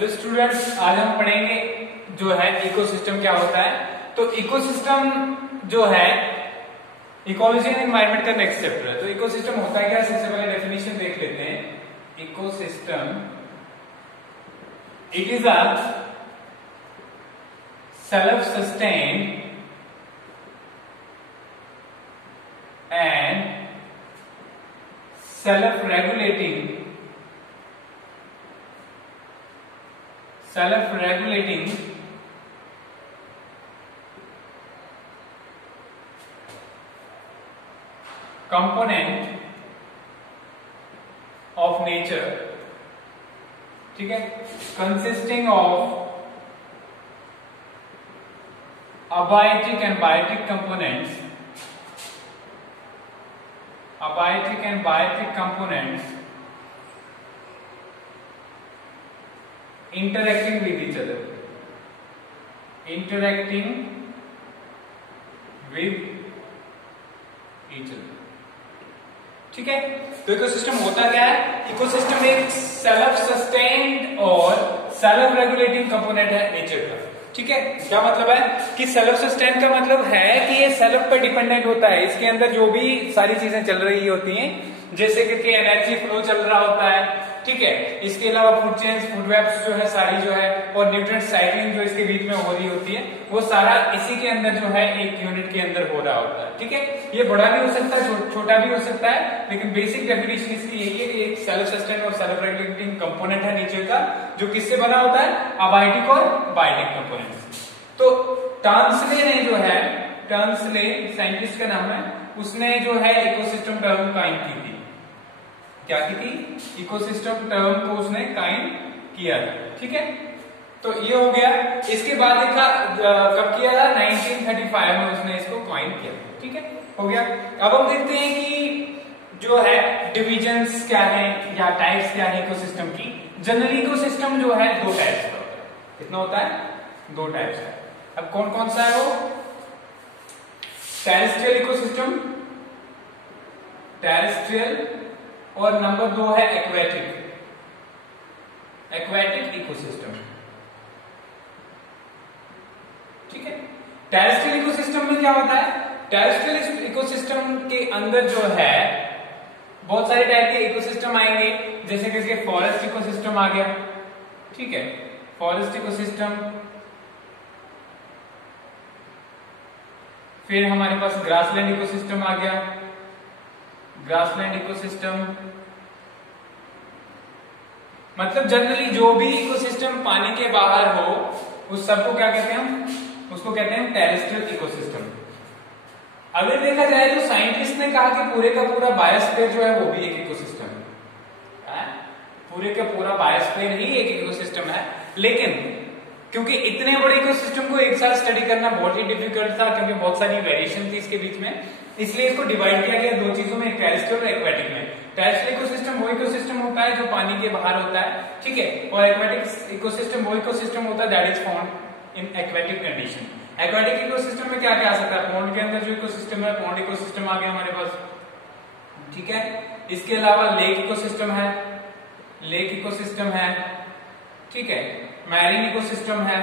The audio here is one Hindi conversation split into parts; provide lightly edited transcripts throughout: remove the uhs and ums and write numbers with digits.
तो स्टूडेंट्स आज हम पढ़ेंगे जो है इकोसिस्टम क्या होता है। तो इकोसिस्टम जो है इकोलॉजी एंड एनवायरनमेंट का नेक्स्ट चैप्टर है। तो इकोसिस्टम होता है क्या, सबसे पहले डेफिनेशन देख लेते हैं। Ecosystem it is a self sustained and self-regulating component of nature, ठीक है, consisting of abiotic and biotic components, abiotic and biotic components interacting with each other, ठीक है। तो इकोसिस्टम होता क्या है? इकोसिस्टम एक सेल्फ सस्टेन्ड और सेल्फ रेगुलेटिंग कंपोनेंट है नेचर का, ठीक है। क्या मतलब है कि सेल्फ सस्टेन का मतलब है कि ये सेल्फ पर डिपेंडेंट होता है। इसके अंदर जो भी सारी चीजें चल रही होती हैं, जैसे कि एनर्जी फ्लो चल रहा होता है, ठीक है। इसके अलावा फूड चेन्स, फूड वेब्स जो है सारी जो है, और न्यूट्रिएंट साइक्लिंग जो इसके बीच में हो रही होती है, वो सारा इसी के अंदर जो है एक यूनिट के अंदर हो रहा होता है, ठीक है। ये बड़ा भी हो सकता है, छोटा भी हो सकता है, लेकिन बेसिक डेफिनेशन इसकी यही है कि एक सेल्फ सस्टेन और सेल्फ रेगुलेटिंग कंपोनेंट है नेचर का, जो किससे बना होता है? अबायोटिक और बायोटिक कंपोनेंट। तो टर्न्सले ने जो है, टर्न्सले साइंटिस्ट का नाम है, उसने जो है इकोसिस्टम टर्म काइन की थी। क्या की थी? इकोसिस्टम टर्म को उसने काइन किया था, ठीक है। तो ये हो गया। इसके बाद देखा कब किया था? 1935 में उसने इसको कॉइन किया, ठीक है, हो गया। अब हम देखते हैं कि जो है डिविजन्स क्या है या टाइप्स क्या है इकोसिस्टम की। जनरली इकोसिस्टम जो है दो टाइप्स का होता है। कितना होता है? दो टाइप्स का। अब कौन कौन सा है वो? टेरेस्ट्रियल इकोसिस्टम, टेरेस्ट्रियल, और नंबर 2 है एक्वेटिक, एक्वेटिक इकोसिस्टम, ठीक है। टेरेस्ट्रियल इकोसिस्टम में क्या होता है? टेरेस्ट्रियल इकोसिस्टम के अंदर जो है बहुत सारे टाइप के इकोसिस्टम आएंगे, जैसे कि फॉरेस्ट इकोसिस्टम आ गया, ठीक है, फॉरेस्ट इकोसिस्टम। फिर हमारे पास ग्रासलैंड इकोसिस्टम आ गया, ग्रासलैंड इकोसिस्टम। मतलब जनरली जो भी इकोसिस्टम पानी के बाहर हो उस सबको क्या कहते हैं हम? उसको कहते हैं टेरेस्ट्रियल इकोसिस्टम। अगर देखा जाए तो साइंटिस्ट ने कहा कि पूरे का पूरा बायोस्फीयर जो है वो भी एक इकोसिस्टम है। पूरे का पूरा बायोस्फीयर ही एक इकोसिस्टम है, लेकिन क्योंकि इतने बड़े इकोसिस्टम को एक साथ स्टडी करना बहुत ही डिफिकल्ट था, क्योंकि बहुत सारी वेरिएशन थी इसके बीच में, इसलिए इसको डिवाइड किया गया दो चीजों में, टेरेस्ट्रियल और एक्वेटिक में। टेरेस्ट्रियल इकोसिस्टम वो इकोसिस्टम होता है जो पानी के बाहर होता है, ठीक है, और एक्वेटिक इकोसिस्टम वो इकोसिस्टम होता है that is found in aquatic condition. Aquatic ecosystem में क्या क्या आ सकता है? पॉन्ड के अंदर जो इकोसिस्टम है, पॉन्ड इकोसिस्टम आ गया हमारे पास, ठीक है। इसके अलावा लेक इकोसिस्टम है, लेक इकोसिस्टम है, ठीक है, मैरीन इकोसिस्टम है।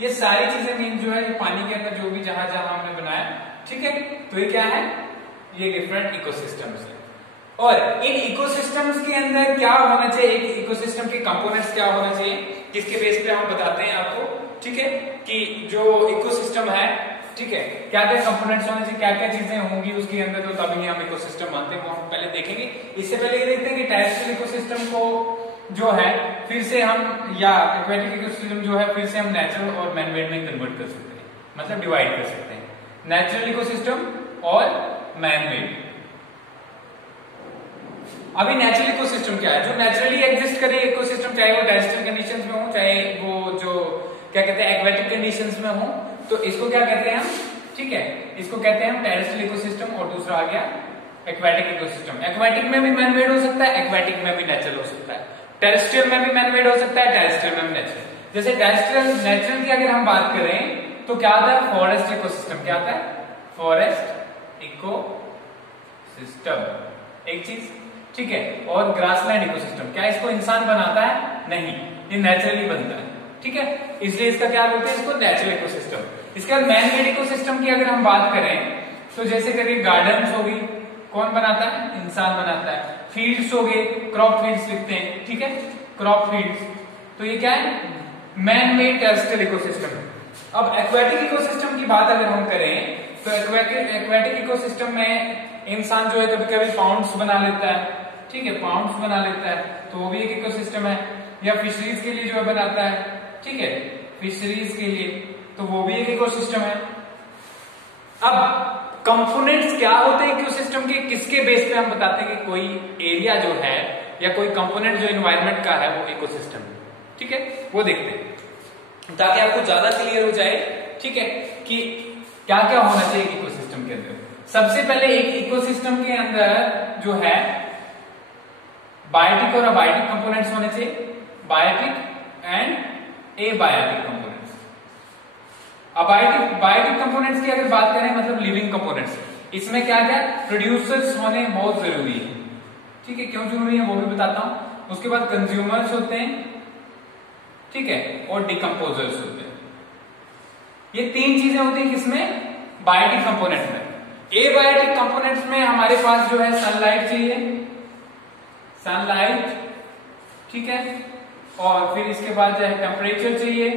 ये सारी चीजें मीन जो है पानी के अंदर जो भी जहां जहां हमने बनाया, ठीक है। तो ये क्या है? ये डिफरेंट इकोसिस्टम्स है। और इन इकोसिस्टम्स के अंदर क्या होना चाहिए? एक इकोसिस्टम के कंपोनेंट्स क्या होना चाहिए, किसके बेस पे हम बताते हैं आपको, ठीक है, कि जो इकोसिस्टम है, ठीक है, क्या क्या कंपोनेंट्स होने चाहिए, क्या क्या चीजें होंगी उसके अंदर, तो तभी हम इकोसिस्टम मानते हैं, वो हम पहले देखेंगे। इससे पहले ये देखते हैं कि टेरेस्ट्रियल इकोसिस्टम को जो है फिर से हम, या एक्वेटिक इकोसिस्टम जो है फिर से हम नेचुरल और मैनमेड में कन्वर्ट कर सकते हैं, मतलब डिवाइड कर सकते हैं, नेचुरल इकोसिस्टम और मैनमेड। अभी नेचुरल इकोसिस्टम क्या है? जो नेचुरली एग्जिस्ट करे इकोसिस्टम, चाहे वो टेरेस्ट्रियल कंडीशंस में हो, चाहे वो जो क्या कहते हैं एक्वेटिक कंडीशंस में हो, तो इसको क्या कहते हैं हम, ठीक है, इसको कहते हैं हम टेरेस्ट्रियल इकोसिस्टम। और दूसरा आ गया एक्वेटिक इकोसिस्टम। एक्वेटिक में भी मैनमेड हो सकता है, एक्वेटिक में भी नेचुरल हो सकता है, टेरेस्ट्रियल में भी मैनमेड हो सकता है, टेरेस्ट्रियल में भी नेचुरल। जैसे टेरेस्ट्रियल नेचुरल की अगर हम बात करें तो क्या आता है? Forest ecosystem. क्या आता है? फॉरेस्ट इकोसिस्टम, एक चीज, ठीक है। और ग्रासलैंड इकोसिस्टम, क्या इसको इंसान बनाता है? नहीं, ये नेचुरली बनता है, ठीक है। इसलिए इसका क्या बोलते हैं, इसको नेचुरल इकोसिस्टम। इसके बाद मैन मेड इकोसिस्टम की अगर हम बात करें तो जैसे करिए गार्डन्स होगी, कौन बनाता है, इंसान बनाता है। फील्ड्स हो गए, क्रॉप फील्ड्स लिखते हैं, ठीक है, क्रॉप फील्ड्स, तो ये क्या है, मैन मेड टेरेस्ट्रियल इकोसिस्टम। अब एक्वेटिक इकोसिस्टम की बात अगर हम करें तो एक्वेटिक इकोसिस्टम में इंसान जो है कभी कभी पाउंड्स बना लेता है, ठीक है, पाउंड्स बना लेता है, तो वो भी एक इकोसिस्टम है। या फिशरीज के लिए जो है बनाता है, ठीक है, फिशरीज के लिए, तो वो भी एक इकोसिस्टम है। अब कंपोनेंट्स क्या होते हैं इकोसिस्टम के, किसके बेस पे हम बताते हैं कि कोई एरिया जो है या कोई कंपोनेंट जो एनवायरनमेंट का है वो इकोसिस्टम है, ठीक है, वो देखते हैं ताकि आपको ज्यादा क्लियर हो जाए, ठीक है, कि क्या क्या होना चाहिए इकोसिस्टम के अंदर। सबसे पहले एक इकोसिस्टम के अंदर जो है बायोटिक और अबायोटिक कंपोनेंट्स होने चाहिए, biotic and abiotic components. Biotic components की अगर बात करें मतलब लिविंग कंपोनेंट्स, इसमें क्या क्या प्रोड्यूसर्स होने बहुत जरूरी है, ठीक है, क्यों जरूरी है वो भी बताता हूं। उसके बाद कंज्यूमर्स होते हैं, ठीक है, और डिकम्पोजर्स होते हैं। ये तीन चीजें होती है किसमें, बायोटिक कंपोनेंट में। एबायोटिक कंपोनेंट्स में हमारे पास जो है सनलाइट चाहिए, सनलाइट, ठीक है, और फिर इसके बाद जो है टेम्परेचर चाहिए,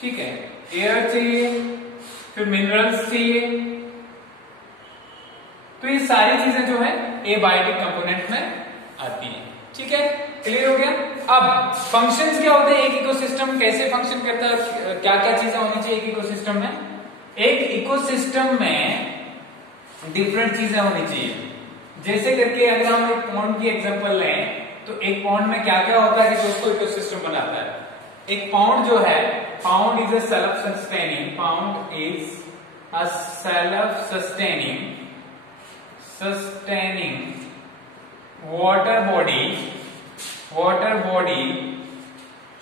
ठीक है, एयर चाहिए, फिर मिनरल्स चाहिए। तो ये सारी चीजें जो है एबायोटिक कंपोनेंट में आती है, ठीक है, क्लियर हो गया। अब फंक्शंस क्या होते हैं, एक इकोसिस्टम कैसे फंक्शन करता है, क्या क्या चीजें होनी चाहिए एक इकोसिस्टम में। एक इकोसिस्टम में डिफरेंट चीजें होनी चाहिए। जैसे करके अगर हम एक पॉन्ड की एग्जांपल लें तो एक पॉन्ड में क्या क्या होता है कि उसको इकोसिस्टम बनाता है। एक पॉन्ड जो है, pound is a self sustaining, pound is a self sustaining water body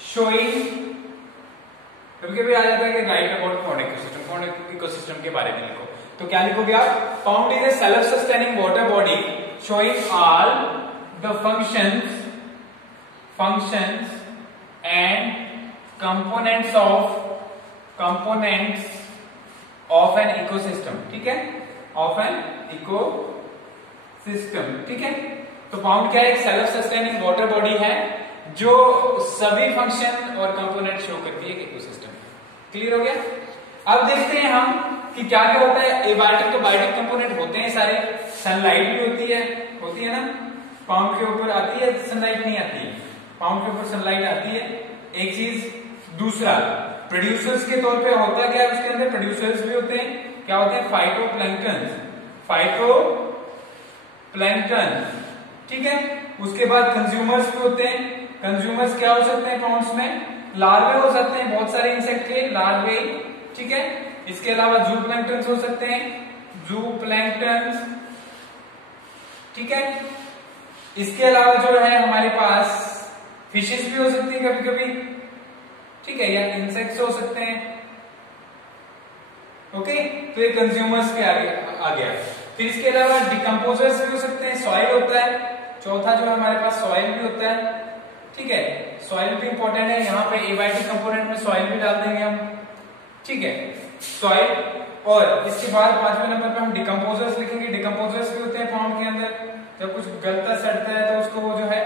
showing, कभी कभी आ जाता है कि राइट अबाउट पॉन्ड इकोसिस्टम के बारे में लिखो, तो क्या लिखोगे आप, pound is a self sustaining water body showing all the functions and components of an ecosystem, ठीक है, ऑफ एन इकोसिस्टम, ठीक है। तो पाउंड क्या है, एक सेल्फ सस्टेनिंग वाटर बॉडी है जो सभी फंक्शन और कंपोनेंट शो करती है इकोसिस्टम। क्लियर हो गया। अब देखते हैं हम कि क्या क्या होता है। एबायोटिक तो बायोटिक कंपोनेंट होते हैं सारे, सनलाइट भी होती है ना, पाउंड के ऊपर आती है सनलाइट, नहीं आती है, पाउंड के ऊपर सनलाइट आती है, एक चीज। दूसरा प्रोड्यूसर्स के तौर पे होता क्या है, उसके अंदर प्रोड्यूसर्स भी होते हैं, क्या होते हैं, फाइटोप्लैंक्टन, ठीक है। उसके बाद कंज्यूमर्स भी होते हैं। कंज्यूमर्स क्या हो सकते हैं पाउंड्स में, लार्वे हो सकते हैं, बहुत सारे इंसेक्ट के लार्वे, ठीक है। इसके अलावा जूप्लैंक्टन हो सकते हैं, जूप्लैंक्टन, ठीक है। इसके अलावा जो है हमारे पास फिशेस भी हो सकती है कभी कभी, ठीक है, या इंसेक्ट्स हो सकते हैं, ओके। तो ये कंज्यूमर्स के आगे आ गया। फिर इसके अलावा डिकम्पोजर्स भी हो सकते हैं, सॉइल होता है, चौथा जो हमारे पास सॉइल भी होता है, ठीक है, सॉइल भी इंपॉर्टेंट है। यहाँ पे एबायोटिक कंपोनेंट में सॉइल भी डाल देंगे हम, ठीक है, सॉइल। और इसके बाद पांचवें नंबर पे हम डिकम्पोजर्स लिखेंगे। डिकम्पोजर्स भी होते हैं पाउंड के अंदर, जब कुछ गलता सड़ता है तो उसको वो जो है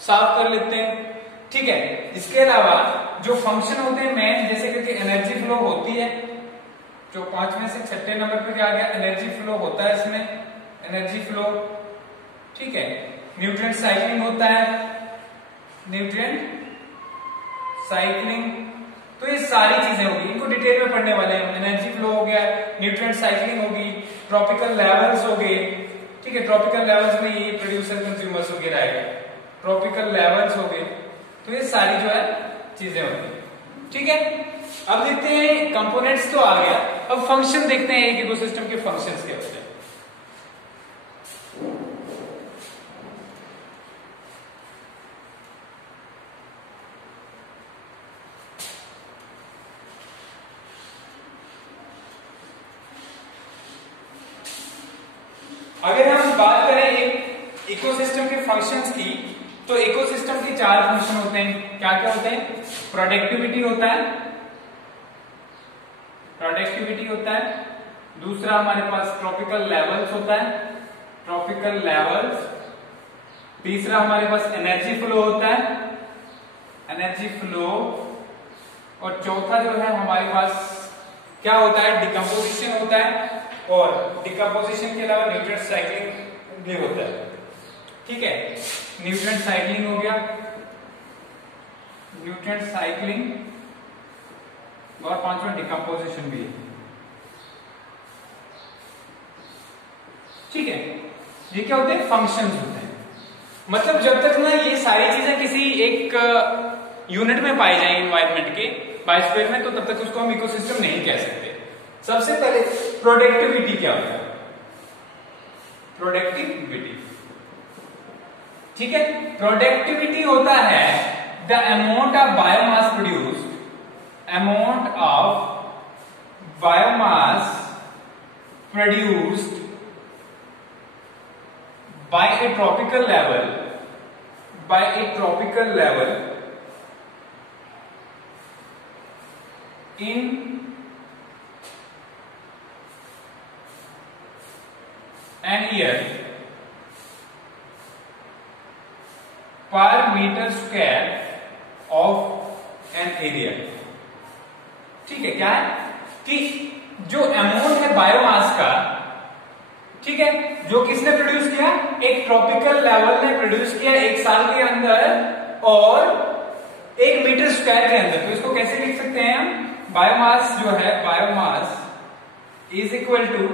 साफ कर लेते हैं, ठीक है। इसके अलावा जो फंक्शन होते हैं मेन, जैसे कि एनर्जी फ्लो होती है, जो पांचवें से छठे नंबर पे क्या आ गया, एनर्जी फ्लो होता है इसमें, एनर्जी फ्लो, ठीक है। न्यूट्रिएंट साइक्लिंग होता है, न्यूट्रिएंट साइक्लिंग, तो ये सारी चीजें होगी, इनको डिटेल में पढ़ने वाले हैं। एनर्जी फ्लो हो गया, न्यूट्रिएंट साइक्लिंग होगी, ट्रॉपिकल लेवल्स हो गए, ठीक है, ट्रॉपिकल लेवल्स में ये प्रोड्यूसर कंज्यूमर्स वगैरह आएगा, ट्रॉपिकल लेवल्स हो गए, तो ये सारी जो है चीजें होती है, ठीक है। अब देखते हैं कंपोनेंट्स तो आ गया, अब फंक्शन देखते हैं एक इकोसिस्टम के फंक्शंस क्या होते हैं। अगर हम बात करें एक इकोसिस्टम के फंक्शंस की, तो इकोसिस्टम के 4 फंक्शन होते हैं। क्या क्या होते हैं? प्रोडक्टिविटी होता है, प्रोडक्टिविटी होता है। दूसरा हमारे पास ट्रॉपिकल लेवल्स होता है, ट्रॉपिकल लेवल्स। तीसरा हमारे पास एनर्जी फ्लो होता है, एनर्जी फ्लो। और चौथा जो है हमारे पास क्या होता है? डिकम्पोजिशन होता है। और डिकम्पोजिशन के अलावा न्यूट्रिएंट साइक्लिंग भी होता है। ठीक है, न्यूट्रिएंट साइक्लिंग हो गया, न्यूट्रिएंट साइक्लिंग, और पांचवा डिकम्पोजिशन भी है। ठीक है, ये क्या होते हैं? फंक्शंस होते हैं। मतलब जब तक ना ये सारी चीजें किसी एक यूनिट में पाई जाए एनवायरनमेंट के बायोस्फीयर में, तो तब तक उसको हम इकोसिस्टम नहीं कह सकते। सबसे पहले प्रोडक्टिविटी क्या होता है? प्रोडक्टिविटी, ठीक है, प्रोडक्टिविटी होता है the amount of biomass produced, amount of biomass produced by a tropical level, by a tropical level in an year per meter square of an area। ठीक है, क्या है कि जो अमाउंट है बायोमास का, ठीक है, जो किसने प्रोड्यूस किया? एक ट्रॉपिकल लेवल ने प्रोड्यूस किया एक साल के अंदर और 1 मीटर स्क्वायर के अंदर। तो इसको कैसे लिख सकते हैं हम? बायोमास जो है, बायोमास इज इक्वल टू,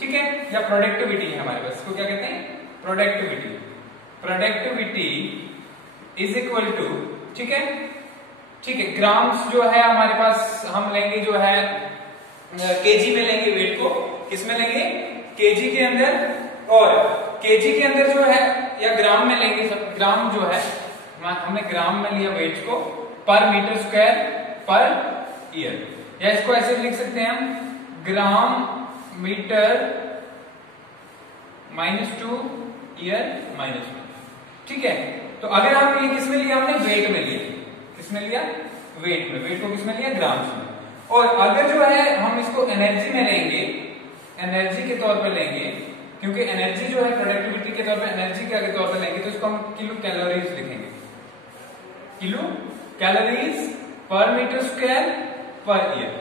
ठीक है, या प्रोडक्टिविटी है हमारे पास, इसको क्या कहते हैं? Productivity. Productivity is equal to, ठीक है, ठीक है, ग्राम्स जो है हमारे पास हम लेंगे जो है केजी में लेंगे वेट को, किस में लेंगे? केजी के अंदर। और केजी के अंदर जो है या ग्राम में लेंगे, सब ग्राम जो है हमने ग्राम में लिया वेट को, पर मीटर स्क्वायर पर ईयर। या इसको ऐसे लिख सकते हैं हम, ग्राम मीटर -2 ईयर -1। ठीक है, तो अगर हम ये किस में लिया? हमने वेट में लिया। किस में लिया? वेट में। वेट को किस में लिया? ग्राम्स में। और अगर जो है हम इसको एनर्जी में लेंगे, एनर्जी के तौर पे लेंगे, क्योंकि एनर्जी जो है प्रोडक्टिविटी के तौर पे एनर्जी के तौर पे लेंगे, तो इसको हम किलो कैलोरीज लिखेंगे, kilo calories per metre square per year.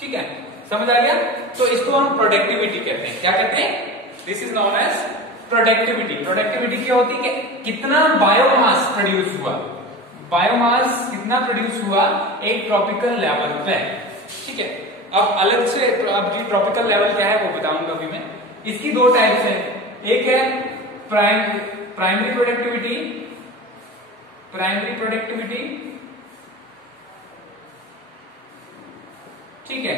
ठीक है, समझ आ गया? तो इसको हम प्रोडक्टिविटी कहते हैं। क्या कहते हैं? This is known as productivity. Productivity क्या होती है कि कितना बायोमास प्रोड्यूस हुआ, बायोमास कितना प्रोड्यूस हुआ एक ट्रॉपिकल लेवल पे। ठीक है, अब अलग से अब ये ट्रॉपिकल लेवल क्या है वो बताऊंगा अभी मैं। इसकी 2 टाइप्स हैं, एक है प्राइमरी प्रोडक्टिविटी, प्राइमरी प्रोडक्टिविटी, ठीक है,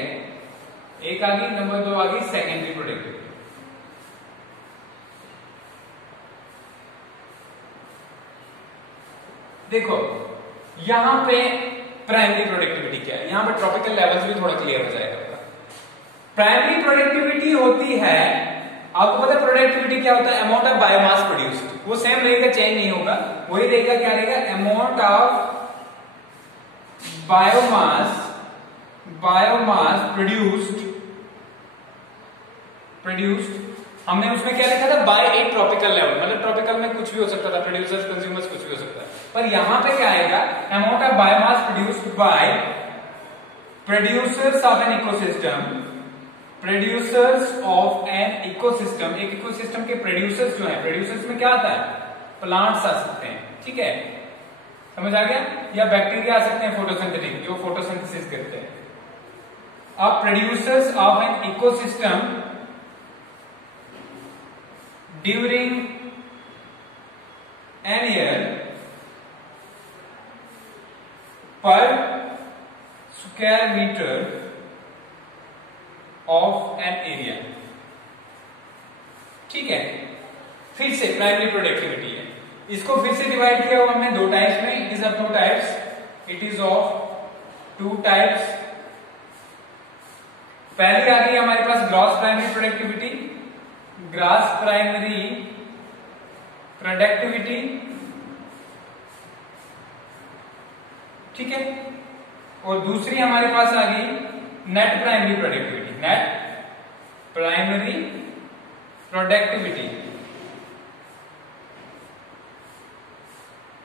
एक आ गई, नंबर 2 आ गई सेकेंडरी प्रोडक्टिविटी। देखो यहां पे प्राइमरी प्रोडक्टिविटी क्या है, यहां पे ट्रॉपिकल लेवल्स भी थोड़ा क्लियर हो जाएगा। प्राइमरी प्रोडक्टिविटी होती है, आपको पता है प्रोडक्टिविटी क्या होता है? Amount of biomass produced. वो सेम रहेगा, चेंज नहीं होगा, वही रहेगा। क्या रहेगा? Amount of biomass, biomass produced. हमने उसमें क्या लिखा था? बाय ए ट्रॉपिकल लेवल, मतलब ट्रॉपिकल में कुछ भी हो सकता था, प्रोड्यूसर्स कंज्यूमर्स कुछ भी हो सकता है। पर यहां पे क्या आएगा? Amount of biomass produced bye producers of an ecosystem, producers of an ecosystem. एक इकोसिस्टम के प्रोड्यूसर्स जो है, प्रोड्यूसर्स में क्या आता है? प्लांट्स आ सकते हैं। ठीक है, समझ आ गया? या बैक्टीरिया आ सकते हैं फोटोसिंथेटिक, जो फोटोसिंथेसिस करते हैं। अब producers of an ecosystem during an year per square metre of an area. ठीक है, फिर से प्राइमरी प्रोडक्टिविटी है। इसको फिर से डिवाइड किया हुआ हमने 2 टाइप्स में। It is of 2 types, it is of 2 types. पहली आ गई हमारे पास gross primary productivity, gross primary productivity, ठीक है। और दूसरी हमारे पास आ गई net primary productivity, net primary productivity,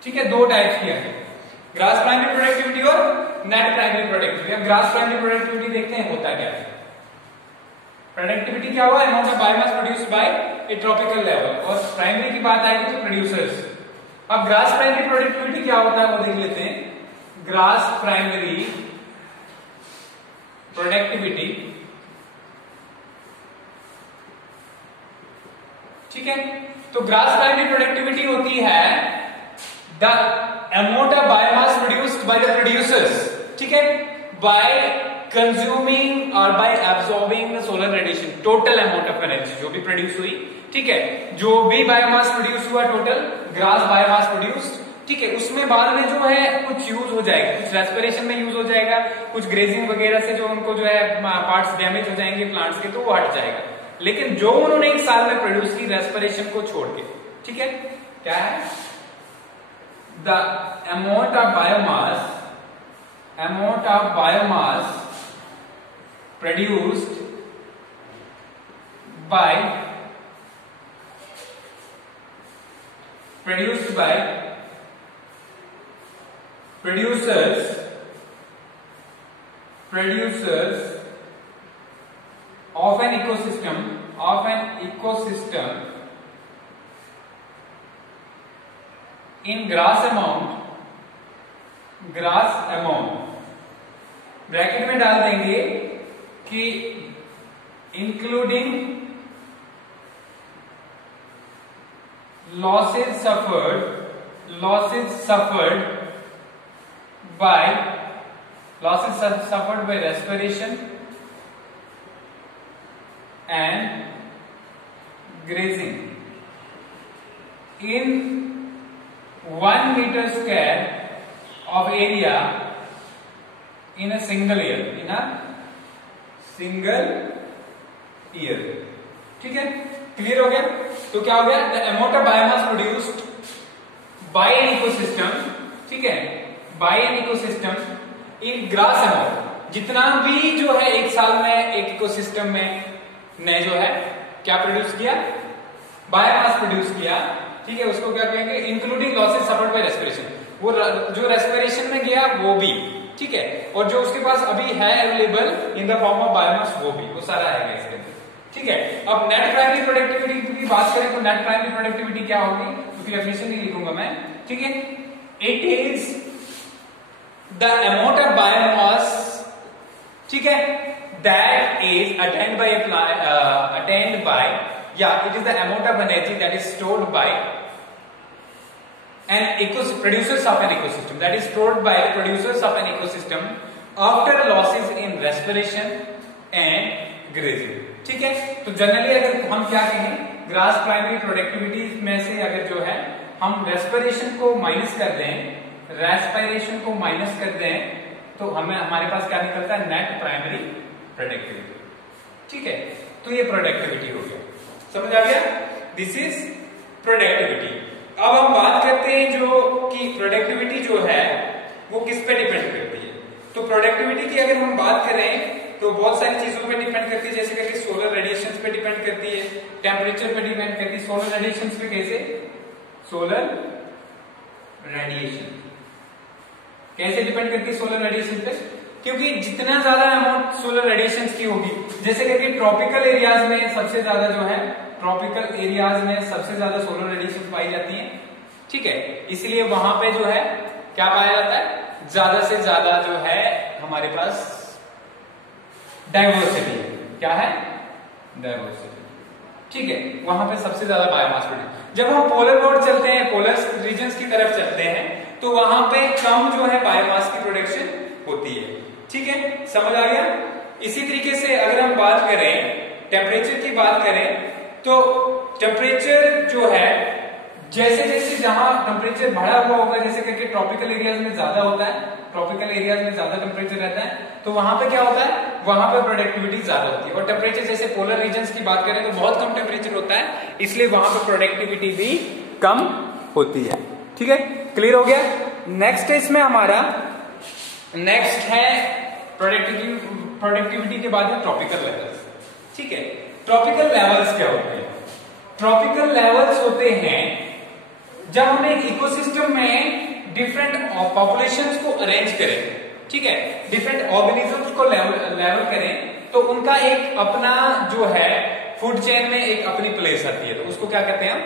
ठीक है। दो टाइप्स की है, ग्रॉस प्राइमरी प्रोडक्टिविटी और नेट प्राइमरी प्रोडक्टिविटी। अब ग्रॉस प्राइमरी प्रोडक्टिविटी देखते हैं होता क्या है। प्रोडक्टिविटी क्या हुआ, amount of biomass produced by A tropical level, और प्राइमरी की बात आएगी तो प्रोड्यूसर्स। अब ग्रॉस प्राइमरी प्रोडक्टिविटी क्या होता है वो देख लेते हैं। ग्रॉस प्राइमरी प्रोडक्टिविटी, ठीक है। तो ग्रॉस प्राइमरी प्रोडक्टिविटी होती है the amount of biomass produced by the producers, ठीक है, बाय कंज्यूमिंग और by absorbing the solar radiation, total amount of energy जो भी प्रोड्यूस हुई, ठीक है। जो भी बायोमास प्रोड्यूस हुआ टोटल ग्रॉस बायोमास प्रोड्यूस्ड, ठीक है, उसमें बाद में जो है कुछ यूज हो जाएगा, कुछ रेस्पिरेशन में यूज हो जाएगा, कुछ ग्रेजिंग वगैरह से जो उनको जो है पार्ट्स डैमेज हो जाएंगे प्लांट्स के, तो वो हट जाएगा। लेकिन जो उन्होंने एक साल में प्रोड्यूस की रेस्पिरेशन को छोड़ के, ठीक है, क्या है, the amount of biomass produced by producers of an ecosystem in gross amount bracket में डाल देंगे कि including losses suffered by respiration and grazing in 1 meter square of area in a single year, ठीक है। क्लियर हो गया। तो क्या हो गया, the amount of biomass produced by an ecosystem, ठीक है, by an ecosystem in gross amount, जितना भी जो है एक साल में एक इकोसिस्टम में ने जो है क्या प्रोड्यूस किया, बायोमास प्रोड्यूस किया, ठीक है, उसको क्या कहेंगे, including losses suffered by respiration, वो जो रेस्पिरेशन में गया वो भी, ठीक है, और जो उसके पास अभी है available in the form of biomass वो भी, वो सारा है इसके अंदर, ठीक है। अब नेट प्राइमरी प्रोडक्टिविटी की बात करें तो नेट प्राइमरी प्रोडक्टिविटी क्या होगी, क्योंकि डेफिनेशन नहीं लिखूंगा मैं, ठीक है। It is the amount of biomass, ठीक है, दैट इज अटेन्ड बाय या it is the amount of energy that is stored bye producers of an ecosystem, that is stored by the producers of an ecosystem after losses in respiration and grazing, ठीक है। तो जनरली अगर हम क्या कहें, ग्रॉस प्राइमरी प्रोडक्टिविटी में से अगर जो है हम रेस्पिरेशन को माइनस कर दें, तो हमें हमारे पास क्या निकलता है, नेट प्राइमरी प्रोडक्टिविटी, ठीक है। तो ये प्रोडक्टिविटी हो गया, समझ आ गया, दिस इज प्रोडक्टिविटी। अब हम बात करते हैं जो कि प्रोडक्टिविटी जो है वो किस पे डिपेंड करती है। तो प्रोडक्टिविटी की अगर हम बात करें तो बहुत सारी चीजों पे डिपेंड करती है, जैसे कि सोलर रेडिएशंस पे डिपेंड करती है, टेम्परेचर पे डिपेंड करती है। सोलर रेडिएशंस पे कैसे, सोलर रेडिएशन कैसे डिपेंड करती है सोलर रेडिएशन पे, क्योंकि जितना ज्यादा अमाउंट सोलर रेडिएशंस की होगी, जैसे कि ट्रॉपिकल एरियाज में सबसे ज्यादा जो है, ट्रॉपिकल एरियाज में सबसे ज्यादा सोलर रेडिएशन पाई जाती है, ठीक है, इसलिए वहां पे जो है क्या पाया जाता है, ज्यादा से ज्यादा जो है हमारे पास डाइवर्सिटी है, क्या है, डाइवर्सिटी, ठीक है, वहां पे सबसे ज्यादा बायोमास प्रोड्यूस। जब हम पोलर रोड चलते हैं, पोलर रीजन्स की तरफ चलते हैं, तो वहां पे कम जो है बायोमास की प्रोडक्शन होती है, ठीक है, समझ आ गया। इसी तरीके से अगर हम बात करें टेम्परेचर की बात करें, तो टेम्परेचर जो है जैसे जैसे जहां टेम्परेचर बढ़ा हुआ होगा, जैसे कि ट्रॉपिकल एरियाज में ज्यादा होता है, ट्रॉपिकल एरियाज में ज्यादा टेम्परेचर रहता है, तो वहां पे क्या होता है, वहां पे प्रोडक्टिविटी ज्यादा होती है। और टेम्परेचर जैसे पोलर रीजन्स की बात करें तो बहुत कम टेम्परेचर होता है, इसलिए वहां पे प्रोडक्टिविटी भी कम होती है। ठीक है, क्लियर हो गया। नेक्स्ट है इसमें हमारा, नेक्स्ट है प्रोडक्टिविटी के बाद है ट्रॉपिकल लेवल्स। ठीक है, ट्रॉपिकल लेवल्स क्या होते हैं? ट्रॉपिकल लेवल्स होते हैं जब हम एक इकोसिस्टम में डिफरेंट पॉपुलेशंस को अरेंज करें, ठीक है, डिफरेंट ऑर्गेनिजम्स को लेवल करें, तो उनका एक अपना जो है फूड चेन में एक अपनी प्लेस आती है, तो उसको क्या कहते हैं हम?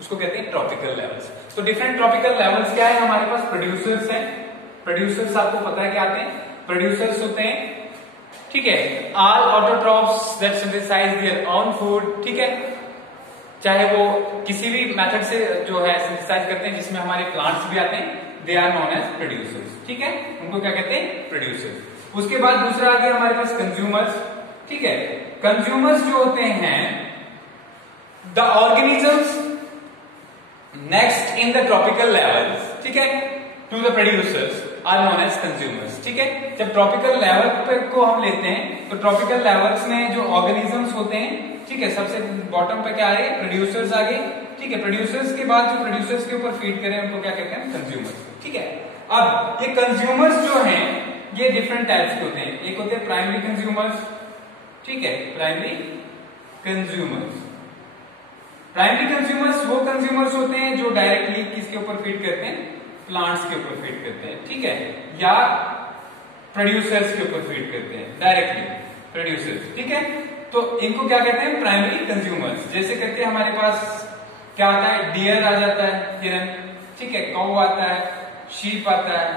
उसको कहते हैं ट्रॉपिकल लेवल्स। तो डिफरेंट ट्रॉपिकल लेवल्स क्या है? हमारे पास प्रोड्यूसर्स हैं। प्रोड्यूसर्स आपको पता है क्या आते हैं? प्रोड्यूसर्स होते हैं, ठीक है, all autotrophs that synthesise their own food. ठीक है, चाहे वो किसी भी मेथड से जो है सिंथेसाइज करते हैं, जिसमें हमारे प्लांट्स भी आते हैं, they are known as producers. ठीक है, उनको क्या कहते हैं? प्रोड्यूसर्स। उसके बाद दूसरा आ गया हमारे पास कंज्यूमर्स। ठीक है, कंज्यूमर्स जो होते हैं the organisms next in the tropical levels, ठीक है, to the producers are known as consumers. ठीक है, जब ट्रॉपिकल लेवल पे को हम लेते हैं तो ट्रॉपिकल लेवल्स में जो ऑर्गेनिजम्स होते हैं, ठीक है, सबसे बॉटम पे क्या आ रही है? प्रोड्यूसर्स आ गए। ठीक है, प्रोड्यूसर्स के बाद जो प्रोड्यूसर्स के ऊपर फीड करें उनको क्या कहते हैं? कंज्यूमर्स। ठीक है, अब ये कंज्यूमर्स जो हैं ये डिफरेंट टाइप्स के होते हैं। एक होते हैं प्राइमरी कंज्यूमर्स, ठीक है, प्राइमरी कंज्यूमर्स। प्राइमरी कंज्यूमर्स वो कंज्यूमर्स होते हैं जो डायरेक्टली किसके ऊपर फीड करते हैं? प्लांट्स के ऊपर फीड करते हैं, ठीक है, या प्रोड्यूसर्स के ऊपर फीड करते हैं, डायरेक्टली प्रोड्यूसर्स। ठीक है, तो इनको क्या कहते हैं? Primary consumers. जैसे करके हमारे पास क्या आता है? डियर आ जाता है, हिरन, ठीक है, काऊ आता है, शीप आता है,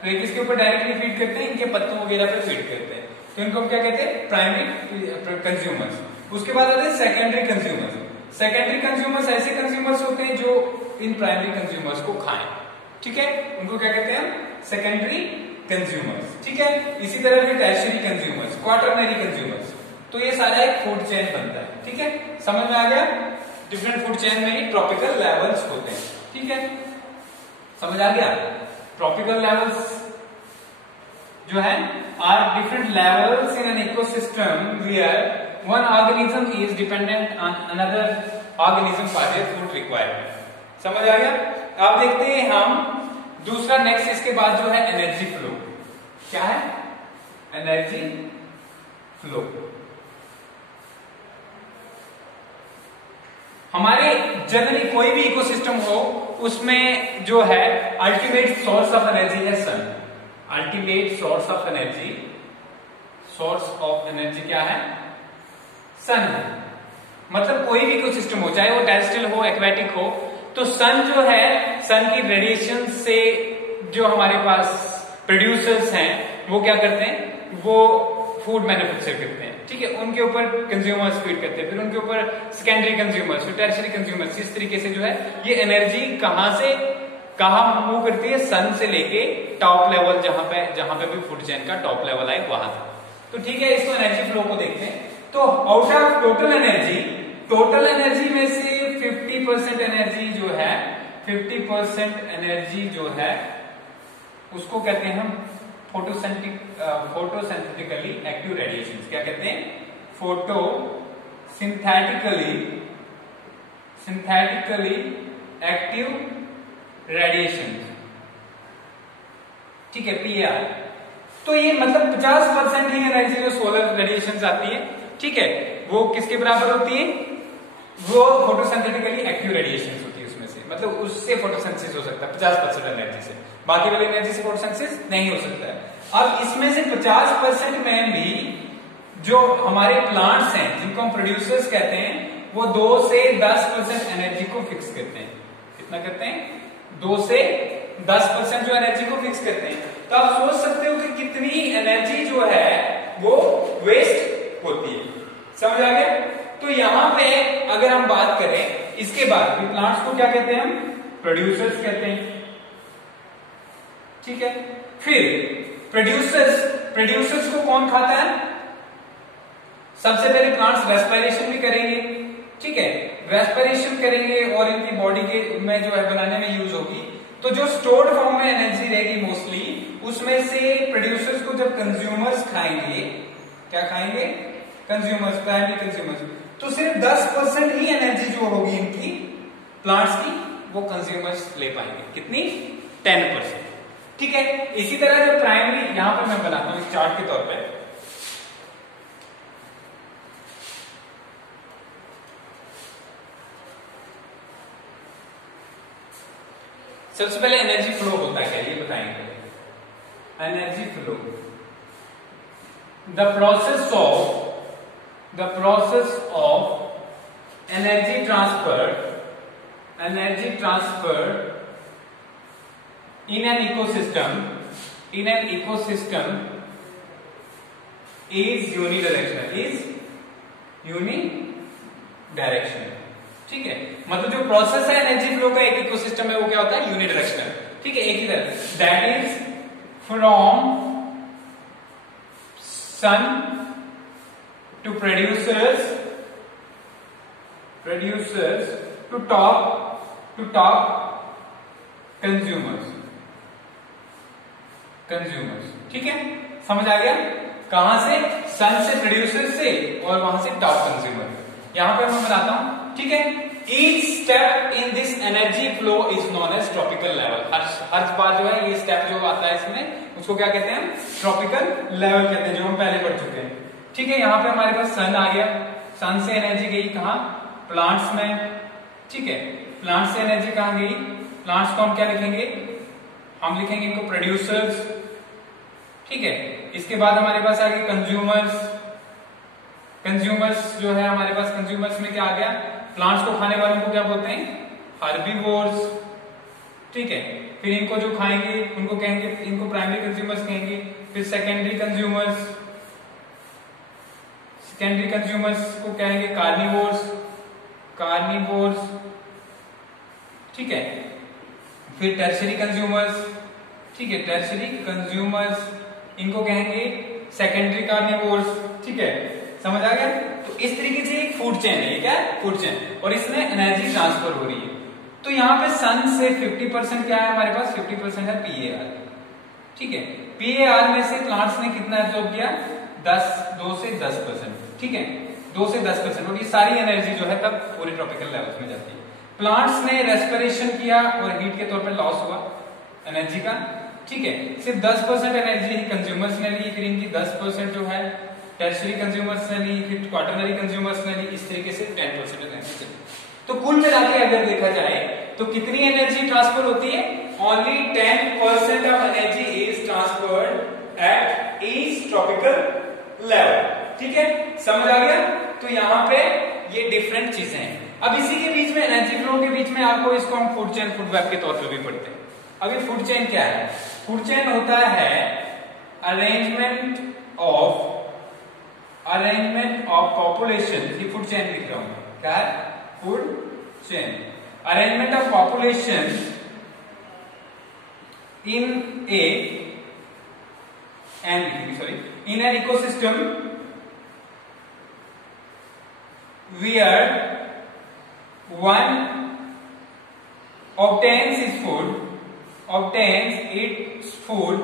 तो ये किसके ऊपर डायरेक्टली फीड करते हैं? इनके पत्तों वगैरह पे फीड करते हैं, तो इनको हम क्या कहते हैं? Primary consumers. उसके बाद आते हैं सेकेंडरी कंज्यूमर्स। सेकेंडरी कंज्यूमर्स ऐसे कंज्यूमर्स होते हैं जो इन प्राइमरी कंज्यूमर्स को खाएं, ठीक है, उनको क्या कहते हैं? Secondary consumers. ठीक है, इसी तरह फिर टर्शियरी कंज्यूमर्स, क्वाटरनरी कंज्यूमर्स। तो ये सारा एक फूड चेन बनता है। ठीक है, समझ में आ गया? डिफरेंट फूड चेन में ही ट्रॉपिकल लेवल्स होते हैं। ठीक है, समझ आ गया? ट्रॉपिकल लेवल्स जो है are different levels in an ecosystem where one organism is dependent on another organism for their food requirement. समझ आ गया? अब देखते हैं हम दूसरा, नेक्स्ट इसके बाद जो है एनर्जी फ्लो। क्या है? Energy flow. हमारे जनरली कोई भी इकोसिस्टम हो उसमें जो है अल्टीमेट सोर्स ऑफ एनर्जी है sun. Ultimate source of energy, source of energy क्या है? सन है। मतलब कोई भी इकोसिस्टम हो, चाहे वो टेरेस्ट्रियल हो, एक्वेटिक हो, तो सन जो है, सन की रेडिएशन से जो हमारे पास प्रोड्यूसर्स हैं वो क्या करते हैं? वो फूड मैन्युफैक्चर करते हैं, ठीक है, उनके ऊपर कंज्यूमर्स फीड करते हैं, फिर उनके ऊपर सेकेंडरी कंज्यूमर्स, फिर टर्शियरी कंज्यूमर्स। इस तरीके से जो है ये एनर्जी कहां से कहां मूव करती है? सन से लेके टॉप लेवल, जहां पे भी फूड चेन का टॉप लेवल आए वहां तक। तो ठीक है, इसको एनर्जी फ्लो को देखते हैं। तो आउट ऑफ टोटल एनर्जी में से 50% एनर्जी जो है, 50% एनर्जी जो है उसको कहते हैं हम फोटोसिंथेटिकली एक्टिव रेडिएशन। क्या कहते हैं? सिंथेटिकली एक्टिव रेडिएशन, ठीक है, पीआर। तो ये मतलब 50% ही एनर्जी जो सोलर रेडिएशन आती है, ठीक है, वो किसके बराबर होती है? वो फोटोसिंथेटिकली एक्टिव रेडिएशन होती है उसमें से, मतलब उससे फोटोसिंथेसिस हो सकता है 50% एनर्जी से, बाकी वाली एनर्जी से फोटोसिंथेसिस नहीं हो सकता है। अब इसमें से 50% में भी जो हमारे प्लांट्स हैं, जिनको हम प्रोड्यूसर्स कहते हैं, वो 2 से 10% एनर्जी को फिक्स करते हैं। कितना करते हैं? 2 से 10% जो एनर्जी को फिक्स करते हैं। तो आप सोच सकते हो कि कितनी एनर्जी जो है वो वेस्ट होती है। समझ आ गया? तो यहां पे अगर हम बात करें, इसके बाद भी प्लांट्स को क्या कहते हैं? हम प्रोड्यूसर्स कहते हैं, ठीक है। फिर प्रोड्यूसर्स को कौन खाता है? सबसे पहले प्लांट्स रेस्पिरेशन भी करेंगे, ठीक है, रेस्पिरेशन करेंगे और इनकी बॉडी के में जो है बनाने में यूज होगी। तो जो स्टोर्ड फॉर्म में एनर्जी रहेगी मोस्टली, उसमें से प्रोड्यूसर्स को जब कंज्यूमर्स खाएंगे, क्या खाएंगे? कंज्यूमर्स, प्राइमरी कंज्यूमर्स, तो सिर्फ 10% ही एनर्जी जो होगी इनकी प्लांट्स की वो कंज्यूमर्स ले पाएंगे। कितनी? 10%। ठीक है। इसी तरह जो प्राइमरी, यहां पर मैं बनाता हूं एक चार्ट के तौर पे। सबसे पहले एनर्जी फ्लो होता है क्या, ये बताएंगे। Energy flow, the process of energy transfer in an ecosystem is unidirectional। ठीक है, मतलब जो प्रोसेस है एनर्जी फ्लो का एक इकोसिस्टम में, वो क्या होता है? यूनिडायरेक्शनल। ठीक है, एक ही तरह, that is from sun to producers to top consumers. ठीक है, समझ आ गया? कहां से? सन से, प्रोड्यूसर से, और वहां से टॉप कंज्यूमर। यहां पर मैं बनाता हूं। ठीक है, each step in this energy flow is known as tropical level. हर बार जो है ये स्टेप जो आता है इसमें, उसको क्या कहते हैं? ट्रॉपिकल लेवल कहते हैं, जो हम पहले पढ़ चुके हैं। ठीक है, यहां पे हमारे पास सन आ गया। सन से एनर्जी गई कहां? प्लांट्स में। ठीक है, प्लांट्स से एनर्जी कहां गई? प्लांट्स को हम क्या लिखेंगे? हम लिखेंगे इनको प्रोड्यूसर्स। ठीक है, इसके बाद हमारे पास आ गए कंज्यूमर्स जो है हमारे पास, कंज्यूमर्स में क्या आ गया? प्लांट्स को खाने वालों को क्या बोलते हैं? हर्बीवोर्स। ठीक है, फिर इनको जो खाएंगे उनको कहेंगे, इनको प्राइमरी कंज्यूमर्स कहेंगे। फिर सेकेंडरी कंज्यूमर्स को कहेंगे कार्निवोर्स। ठीक है, फिर टर्शरी कंज्यूमर्स। ठीक है, टर्शरी कंज्यूमर्स इनको कहेंगे सेकेंडरी कार्निवोर्स। ठीक है, समझ आ गया? तो इस तरीके से एक फूड चेन है। ये क्या है? फूड चेन, और इसमें एनर्जी ट्रांसफर हो रही है। तो यहाँ पे सन से 50% क्या है हमारे पास? 50% है पीएआर। ठीक है, पीएआर में से प्लांट्स ने कितना एब्जॉर्ब किया? 2 से 10%। ठीक है, 2 से 10%, और ये सारी एनर्जी जो है तब पूरे ट्रॉपिकल लेवल्स में जाती है। प्लांट्स ने रेस्पिरेशन किया और हीट के तौर पर लॉस हुआ एनर्जी का। ठीक है, सिर्फ 10% एनर्जी कंज्यूमर्स ने ली, फिर इनकी 10% जो है टर्शरी कंज्यूमर्स ने ली, फिर क्वाटरनरी कंज्यूमर्स ने ली। इस तरीके से 10% एनर्जी चली। तो कुल मिला के अगर देखा जाए तो कितनी एनर्जी ट्रांसफर होती है? Only 10% of energy is transferred at each tropical level. ठीक है, समझ आ गया? तो यहाँ पे ये डिफरेंट चीजें हैं। अब इसी के बीच में, एनर्जी फ्लो के बीच में, आपको इसको हम फूड चेन, फूड वेब के तौर पर भी पढ़ते हैं। अब ये फूड चेन क्या है? फूड चेन होता है अरेंजमेंट ऑफ पॉपुलेशन। ये फूड चेन लिख रहा हूं, क्या है? Food chain, arrangement of population in an ecosystem where one obtains its food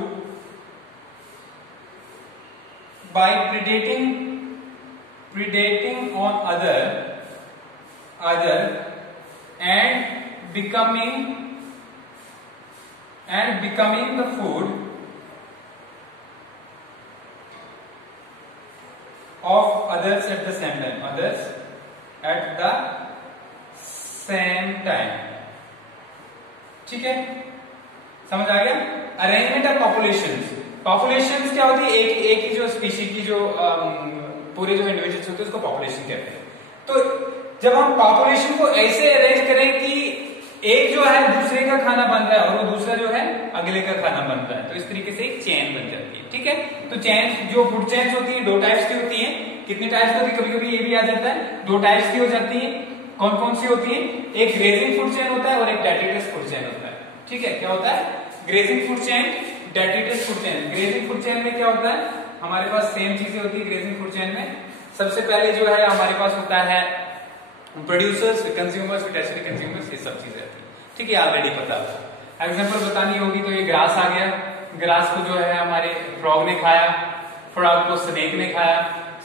by predating on other and becoming the food of others at the same time। ठीक है, समझ आ गया? अरेंजमेंट ऑफ पॉपुलेशंस क्या होती है? एक ही जो स्पीशी की जो पूरे जो इंडिविजुअल्स होते हैं उसको पॉपुलेशन कहते हैं। तो जब हम पॉपुलेशन को ऐसे अरेंज करें कि एक जो है दूसरे का खाना बन रहा है और वो दूसरा जो है अगले का खाना बन रहा है, तो इस तरीके से एक चेन बन जाती है। ठीक है, तो चेन, जो फूड चेन्स होती है, 2 टाइप्स की होती है। कितनी टाइप्स होती है? कभी कभी ये भी आ जाता है, 2 टाइप्स की हो जाती है। कौन कौन सी होती है? एक ग्रेजिंग फूड चेन होता है और एक डेट्रिटस फूड चेन होता है। ठीक है, क्या होता है? Grazing food chain, detritus food chain. Grazing food chain में क्या होता है? हमारे पास सेम चीजें होती है ग्रेजिंग फूड चेन में। सबसे पहले जो है हमारे पास होता है प्रोड्यूसर्स, कंज्यूमर्स, टर्शरी कंज्यूमर्स, ये सब चीजें आती है। ठीक है, ऑलरेडी पता है। एग्जांपल बतानी होगी तो ये ग्रास आ गया। ग्रास को जो है हमारे फ्रॉग ने खाया, फ्रॉग को स्नेक ने खाया,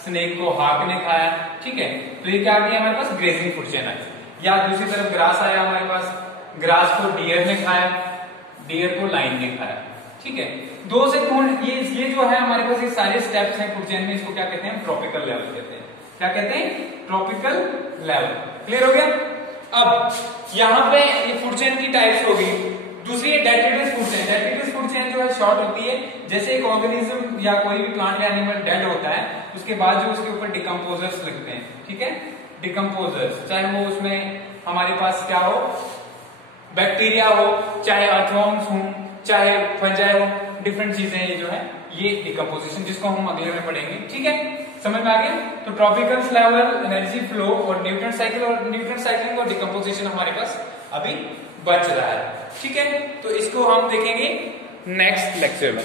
स्नेक को हाक ने खाया। ठीक है, तो ये क्या आ गया हमारे पास? ग्रेजिंग फूड चेन आ गई। या दूसरी तरफ ग्रास आया हमारे पास, ग्रास को डियर ने खाया, डियर को लाइन ने खाया। ठीक है, 2 से पूर्ण ये जो है हमारे पास ये सारे स्टेप्स हैं फूड चेन में, इसको क्या कहते हैं? ट्रॉपिकल लेवल कहते हैं। क्या कहते हैं? Tropical level. क्लियर हो गया? अब यहाँ पे ये फूड चेन की टाइप्स होगी। दूसरी है detritus food chain. Detritus food chain जो है शॉर्ट होती है, जैसे एक ऑर्गेनिज्म या कोई भी प्लांट या एनिमल डेड होता है, उसके बाद जो उसके ऊपर डिकम्पोजर्स लगते हैं। ठीक है, डिकम्पोजर्स, चाहे वो उसमें हमारे पास क्या हो, बैक्टीरिया हो, चाहे अर्थवर्म्स हो, चाहे फंजाई हो, डिफरेंट चीजें ये जो है ये डिकम्पोजिशन, जिसको हम अगले में पढ़ेंगे। ठीक है, समझ में आ गया? तो ट्रॉपिकल लेवल, एनर्जी फ्लो और न्यूट्रिएंट साइकिल, और न्यूट्रिएंट साइकिलिंग और डिकम्पोजिशन हमारे पास अभी बच रहा है। ठीक है, तो इसको हम देखेंगे नेक्स्ट लेक्चर में।